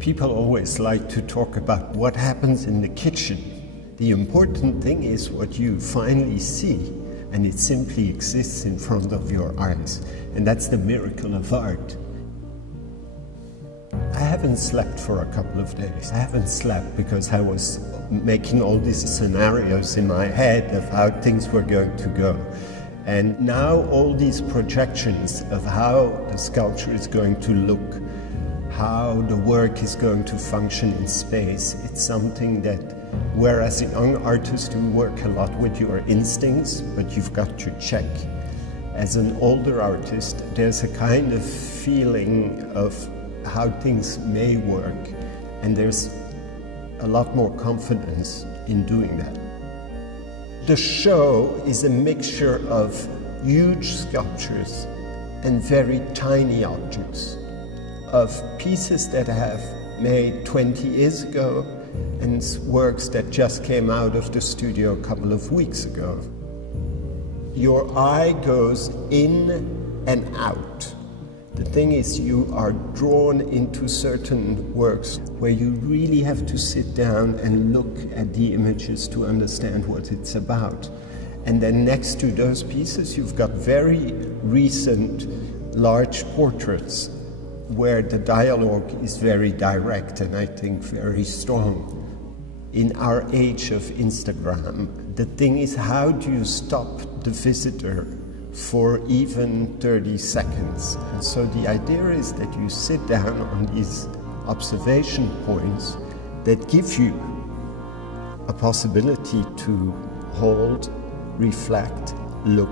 People always like to talk about what happens in the kitchen. The important thing is what you finally see, and it simply exists in front of your eyes. And that's the miracle of art. I haven't slept for a couple of days. I haven't slept because I was making all these scenarios in my head of how things were going to go. And now all these projections of how the sculpture is going to look, how the work is going to function in space, it's something that, whereas a young artist you work a lot with your instincts, but you've got to check. As an older artist, there's a kind of feeling of how things may work, and there's a lot more confidence in doing that. The show is a mixture of huge sculptures and very tiny objects, of pieces that I have made 20 years ago and works that just came out of the studio a couple of weeks ago. Your eye goes in and out. The thing is, you are drawn into certain works where you really have to sit down and look at the images to understand what it's about. And then next to those pieces, you've got very recent large portraits where the dialogue is very direct and I think very strong. In our age of Instagram, the thing is, how do you stop the visitor for even 30 seconds? And so the idea is that you sit down on these observation points that give you a possibility to hold, reflect, look,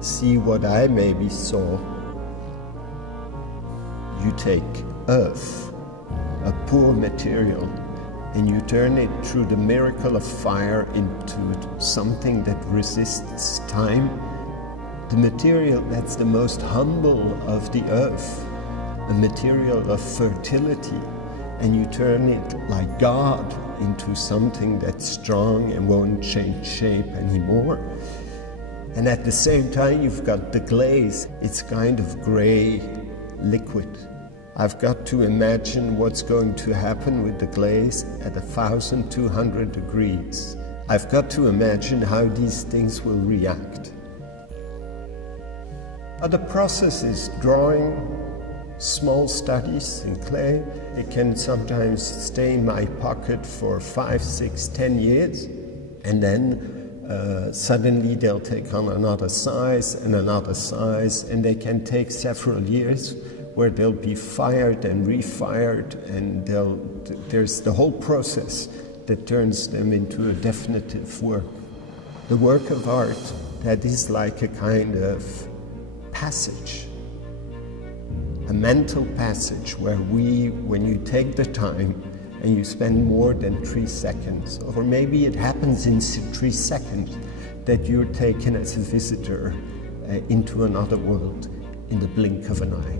see what I maybe saw. You take earth, a poor material, and you turn it through the miracle of fire into something that resists time. The material that's the most humble of the earth, a material of fertility, and you turn it like God into something that's strong and won't change shape anymore. And at the same time, you've got the glaze. It's kind of gray liquid. I've got to imagine what's going to happen with the glaze at 1,200 degrees. I've got to imagine how these things will react. The process is drawing small studies in clay. They can sometimes stay in my pocket for 5, 6, 10 years, and then suddenly they'll take on another size, and they can take several years where they'll be fired and refired, and there's the whole process that turns them into a definitive work. The work of art that is like a kind of passage, a mental passage where when you take the time and you spend more than 3 seconds, or maybe it happens in 3 seconds, that you're taken as a visitor into another world in the blink of an eye.